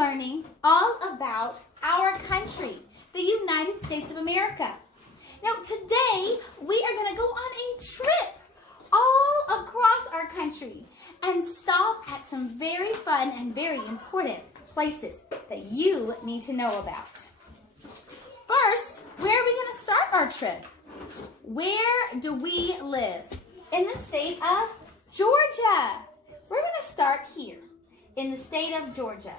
learning all about our country, the United States of America. Now today we are going to go on a trip all across our country and stop at some very fun and very important places that you need to know about. First, where are we going to start our trip? Where do we live? In the state of Georgia. We're going to start here in the state of Georgia.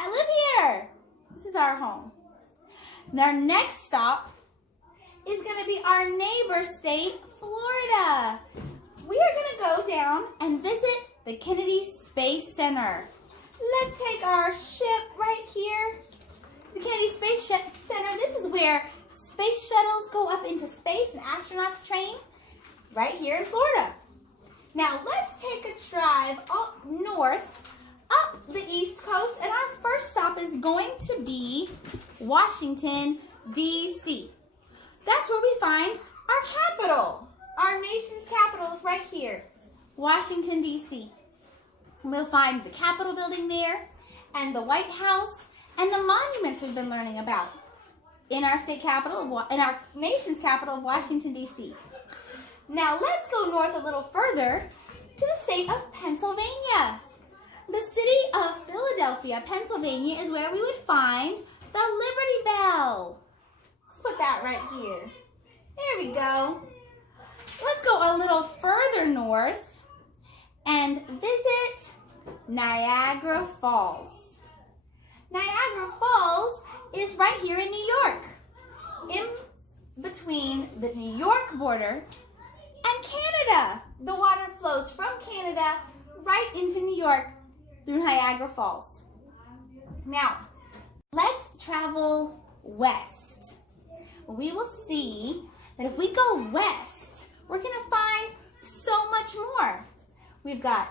I live here. This is our home. And our next stop is going to be our neighbor state, Florida. We are going to go down and visit the Kennedy Space Center. Let's take our ship right here. The Kennedy Space Center, this is where space shuttles go up into space and astronauts train right here in Florida. Now let's take a drive up north, up the East Coast, and our first stop is going to be Washington, D.C. That's where we find our capital. Our nation's capital is right here, Washington, D.C. We'll find the Capitol building there, and the White House, and the monuments we've been learning about in our state capital, in our nation's capital of Washington, D.C. Now let's go north a little further to the state of Pennsylvania. The city of Philadelphia, Pennsylvania is where we would find the Liberty Bell. Let's put that right here. There we go. Let's go a little further north and visit Niagara Falls. Niagara Falls is right here in New York, in between the New York border and Canada. The water flows from Canada right into New York through Niagara Falls. Now, let's travel west. We will see that if we go west, we're going to find so much more. We've got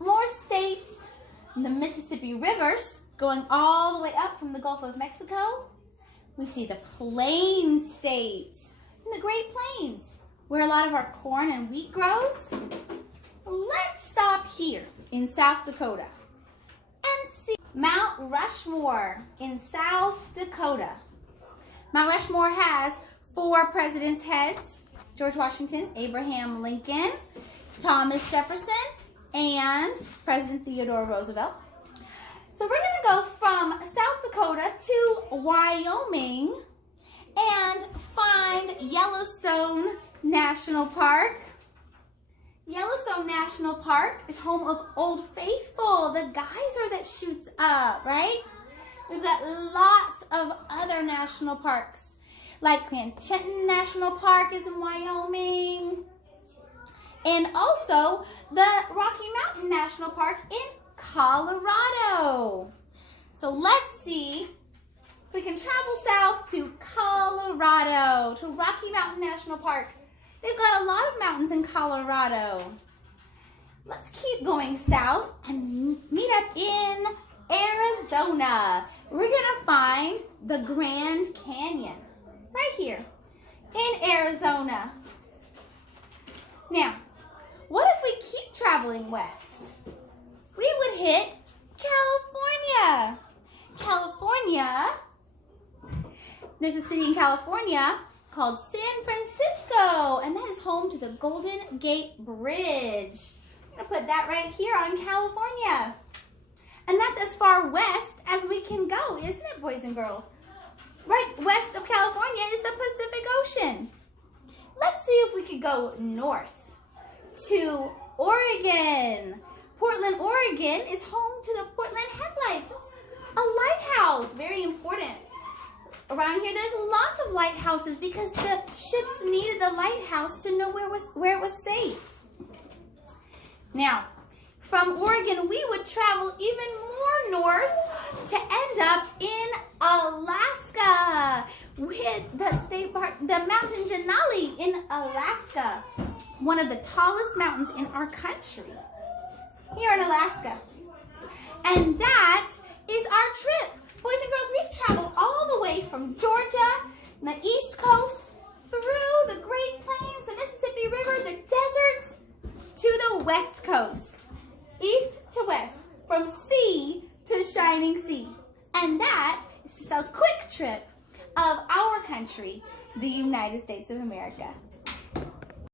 more states, the Mississippi rivers going all the way up from the Gulf of Mexico. We see the Plain States and the Great Plains, where a lot of our corn and wheat grows. Let's stop here in South Dakota and see Mount Rushmore in South Dakota. Mount Rushmore has 4 presidents' heads: George Washington, Abraham Lincoln, Thomas Jefferson, and President Theodore Roosevelt. So we're going to go from South Dakota to Wyoming and find Yellowstone National Park. Yellowstone National Park is home of Old Faithful, the geyser that shoots up, right? We've got lots of other national parks, like Grand Teton National Park is in Wyoming, and also the Rocky Mountain National Park in Colorado. So let's see if we can travel south to Colorado, to Rocky Mountain National Park. They've got a lot of mountains in Colorado. Let's keep going south and meet up in Arizona. We're gonna find the Grand Canyon right here in Arizona. Now, what if we keep traveling west? We would hit California. California, there's a city in California called San Francisco, and that is home to the Golden Gate Bridge. I'm gonna put that right here on California. And that's as far west as we can go, isn't it, boys and girls? Right west of California is the Pacific Ocean. Let's see if we could go north to Oregon. Portland, Oregon is home to the Portland Headlights. It's a lighthouse, very important. Around here, there's lots of lighthouses because the ships needed the lighthouse to know where it was safe. Now, from Oregon, we would travel even more north to end up in Alaska with the Mountain Denali in Alaska, one of the tallest mountains in our country, here in Alaska. And that is our trip. Boys and girls, we've traveled all the way from Georgia, the East Coast, through the Great Plains, the Mississippi River, the deserts, to the West Coast. East to west, from sea to shore. shining sea. And that is just a quick trip of our country, the United States of America.